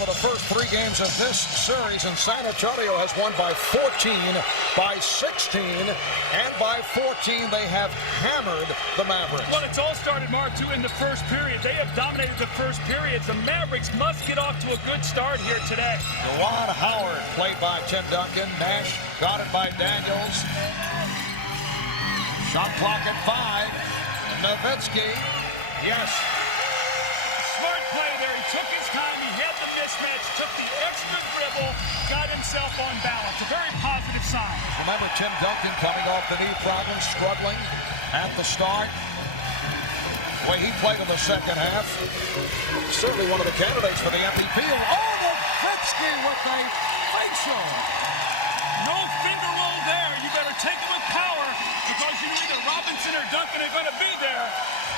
over the first 3 games of this series, and San Antonio has won by 14, by 16, and by 14. They have hammered the Mavericks. Well, it's all started, Mark, too, in the first period. They have dominated the first periods. The Mavericks must get off to a good start here today. Juwan Howard, played by Tim Duncan. Nash got it by Daniels. Shot clock at 5. Nowitzki, yes. Smart play there. He took his time. He had the mismatch, took the extra dribble, got himself on balance. A very positive sign. Remember Tim Duncan coming off the knee problems, struggling at the start. The way he played in the second half. Certainly one of the candidates for the MVP. Oh, Nowitzki with a facial. No finger roll there. You better take it with power because you know either Robinson or Duncan are going to be there.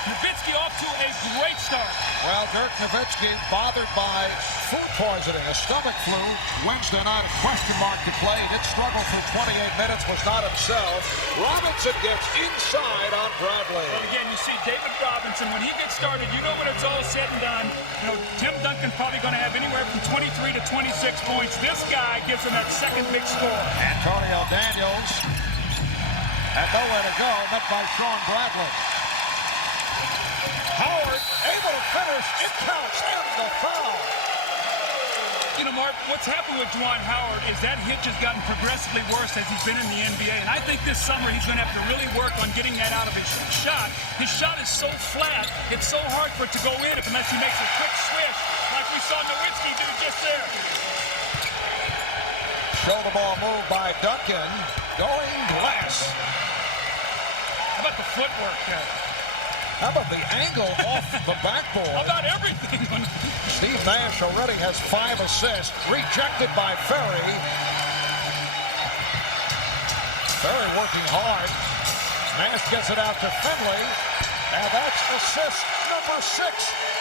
Nowitzki off to a great start. Well, Dirk Nowitzki bothered by food poisoning, a stomach flu. Wednesday night, a question mark to play. He did struggle for 28 minutes, was not himself. Robinson gets inside on Bradley. Well, again, you see David Robinson, when he gets started, you know when it's all said and done, you know, Tim Duncan's probably going to have anywhere from 23 to 26 points. This guy gives him that second big score. Antonio Daniels had nowhere to go, met by Sean Bradley. Howard able to finish. It counts, and the foul. You know, Mark, what's happened with Juwan Howard is that hitch has gotten progressively worse as he's been in the NBA. And I think this summer he's going to have to really work on getting that out of his shot. His shot is so flat, it's so hard for it to go in unless he makes a quick switch like we saw Nowitzki do just there. Shoulder ball move by Duncan. Going glass. How about the footwork there? How about the angle off the backboard? How about everything? Steve Nash already has 5 assists. Rejected by Ferry. Ferry working hard. Nash gets it out to Finley. And that's assist number 6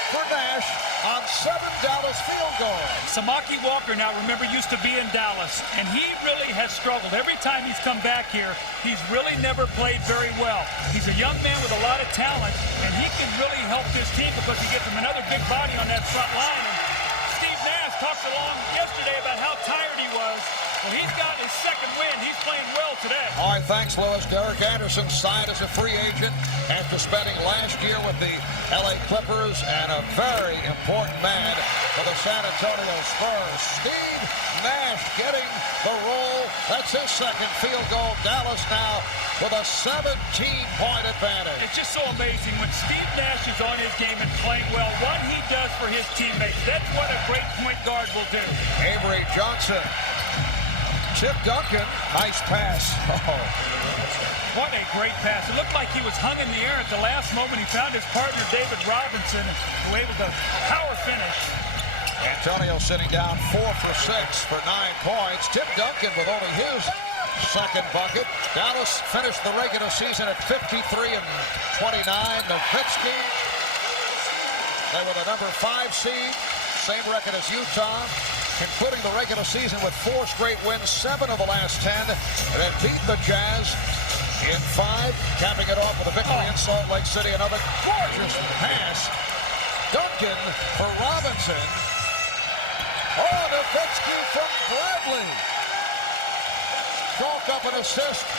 for Nash on 7 Dallas field goals. Samaki Walker now, remember, used to be in Dallas, and he really has struggled. Every time he's come back here, he's really never played very well. He's a young man with a lot of talent, and he can really help this team because he gets him another big body on that front line. And Steve Nash talked along yesterday about how tired he was. Well, he's got his second win. He's playing well today. All right, thanks, Lewis. Derek Anderson signed as a free agent after spending last year with the LA Clippers, and a very important man for the San Antonio Spurs. Steve Nash getting the roll. That's his second field goal. Dallas now with a 17-point advantage. It's just so amazing when Steve Nash is on his game and playing well, what he does for his teammates. That's what a great point guard will do. Avery Johnson. Tip Duncan, nice pass. Oh. What a great pass. It looked like he was hung in the air at the last moment. He found his partner, David Robinson, who was able to power finish. Antonio sitting down 4 for 6 for 9 points. Tip Duncan with only his second bucket. Dallas finished the regular season at 53 and 29. Nowitzki, they were the number 5 seed. Same record as Utah. Concluding the regular season with 4 straight wins, 7 of the last 10. And then beat the Jazz in 5, capping it off with a victory in Salt Lake City. Another gorgeous pass. Duncan for Robinson. Oh, Nowitzki from Bradley. Chalked up an assist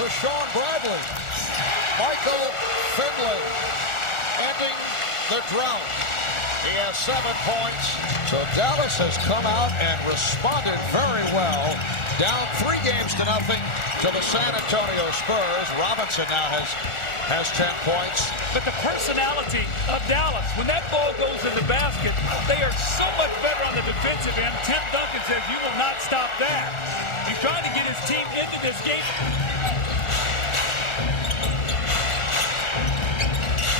for Sean Bradley. Michael Finley ending the drought. He has 7 points. So Dallas has come out and responded very well. Down 3 games to nothing to the San Antonio Spurs. Robinson now has 10 points. But the personality of Dallas, when that ball goes in the basket, they are so much better on the defensive end. Tim Duncan says, you will not stop that. He's trying to get his team into this game.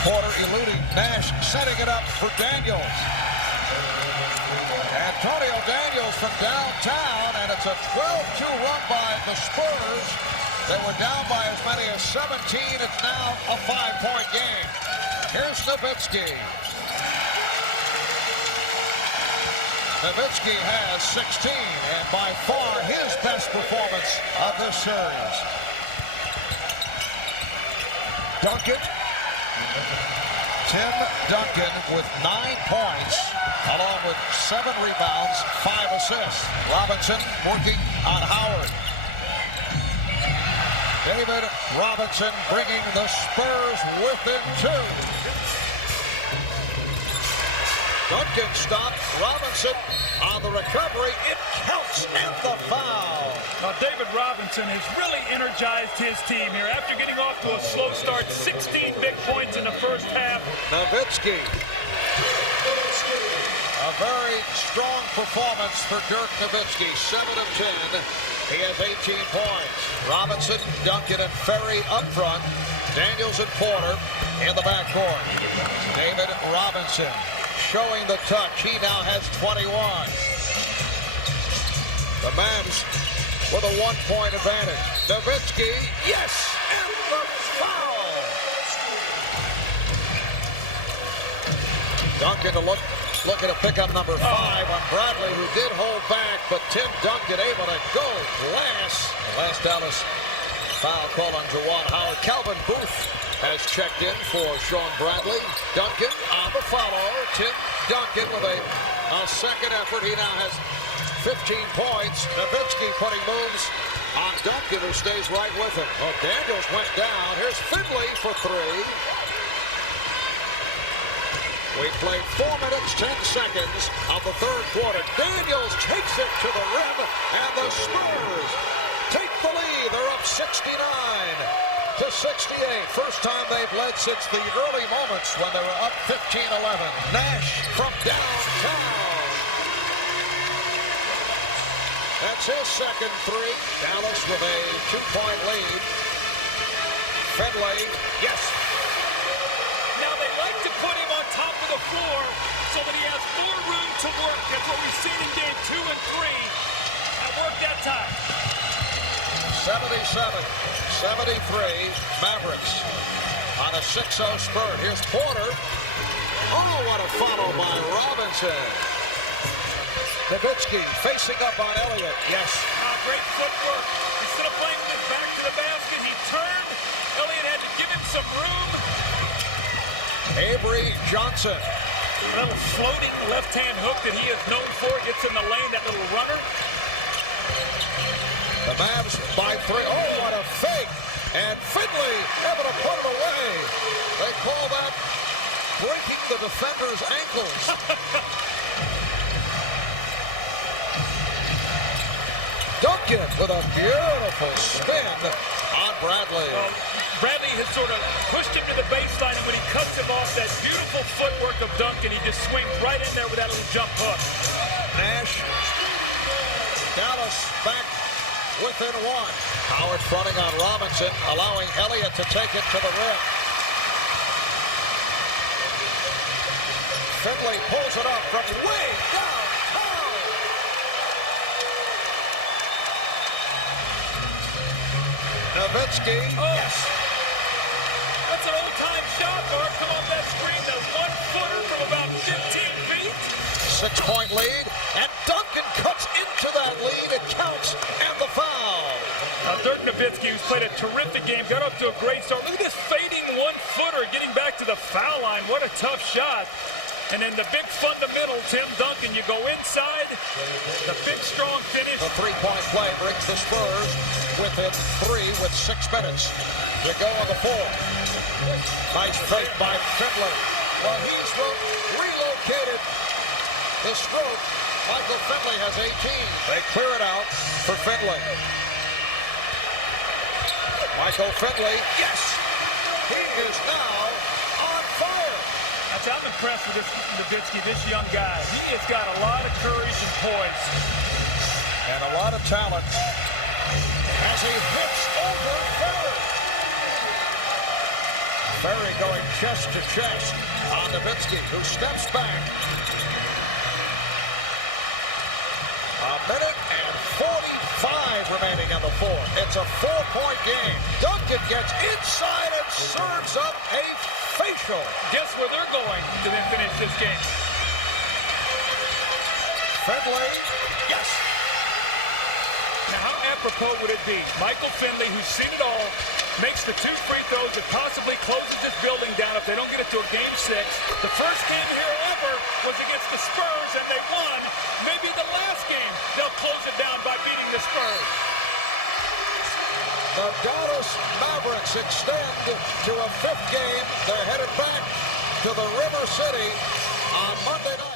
Porter eluding Nash, setting it up for Daniels. Antonio Daniels from downtown, and it's a 12-2 run by the Spurs. They were down by as many as 17. It's now a 5-point game. Here's Nowitzki. Nowitzki has 16, and by far his best performance of this series. Duncan. Tim Duncan with 9 points, along with 7 rebounds, 5 assists. Robinson working on Howard. David Robinson bringing the Spurs within 2. Duncan stopped. Robinson on the recovery. It counts, and the foul. Now, David Robinson has really energized his team here. After getting off to a slow start, 16 big points in the first half. Nowitzki. A very strong performance for Dirk Nowitzki. 7 of 10. He has 18 points. Robinson, Duncan, and Ferry up front. Daniels and Porter in the backcourt. David Robinson showing the touch. He now has 21. The Mavs with a 1-point advantage. Nowitzki, yes, and the foul. Duncan to looking to pick up number 5 on Bradley, who did hold back, but Tim Duncan able to go last Dallas foul call on Juwan Howard. Calvin Booth has checked in for Sean Bradley. Duncan on the follow. Tim Duncan with a second effort. He now has 15 points. Nowitzki putting moves on Duncan, who stays right with him. Oh, Daniels went down. Here's Finley for 3. We played 4 minutes, 10 seconds of the third quarter. Daniels takes it to the rim, and the Spurs take the lead. They're up 69 to 68. First time they've led since the early moments when they were up 15-11. Nash from downtown. That's his second 3. Dallas with a 2-point lead. Finley, yes. Now they like to put him on top of the floor so that he has more room to work. That's what we've seen in game 2 and 3. That worked that time. 77-73, Mavericks on a 6-0 spurt. Here's Porter. Oh, what a follow by Robinson. Nowitzki facing up on Elliott. Yes. Great footwork. Instead of playing with his back to the basket, he turned. Elliott had to give him some room. Avery Johnson. A little floating left-hand hook that he is known for. Gets in the lane, that little runner. The Mavs by 3. Oh, what a fake. And Finley able to put it away. They call that breaking the defender's ankles. Duncan with a beautiful spin on Bradley. Well, Bradley has sort of pushed him to the baseline, and when he cuts him off, that beautiful footwork of Duncan, he just swings right in there with that little jump hook. Nash. Dallas back within 1. Howard fronting on Robinson, allowing Elliott to take it to the rim. Finley pulls it up from way downtown. Nowitzki. Oh. Yes. That's an old-time shot, Mark. Come off that screen. The 1-footer from about 15 feet. 6-point lead, and Duncan cuts into that lead. It counts, and the foul. Now, Dirk Nowitzki, who's played a terrific game, got up to a great start. Look at this fading 1-footer getting back to the foul line. What a tough shot. And then the big fundamental, Tim Duncan, you go inside, the big strong finish. The 3-point play brings the Spurs within 3 with 6 minutes to go on the 4th. Nice fake by Finley. Well, he's relocated the stroke. Michael Finley has 18. They clear it out for Finley. Michael Finley, yes! He is now on fire. I'm impressed with this Nowitzki, this young guy. He has got a lot of courage and poise. And a lot of talent as he hits over Ferry. Ferry going chest to chest on Nowitzki, who steps back. A minute and 45 remaining on the 4th. It's a 4-point game. Duncan gets inside and serves up a facial. Guess where they're going to then finish this game? Finley, yes. Now, how apropos would it be? Michael Finley, who's seen it all, makes the 2 free throws that possibly closes this building down if they don't get it to a game 6. The first game here ever was against the Spurs, and they won. Maybe the last game, they'll close it down by beating the Spurs. The Dallas Mavericks extend to a 5th game. They're headed back to the River City on Monday night.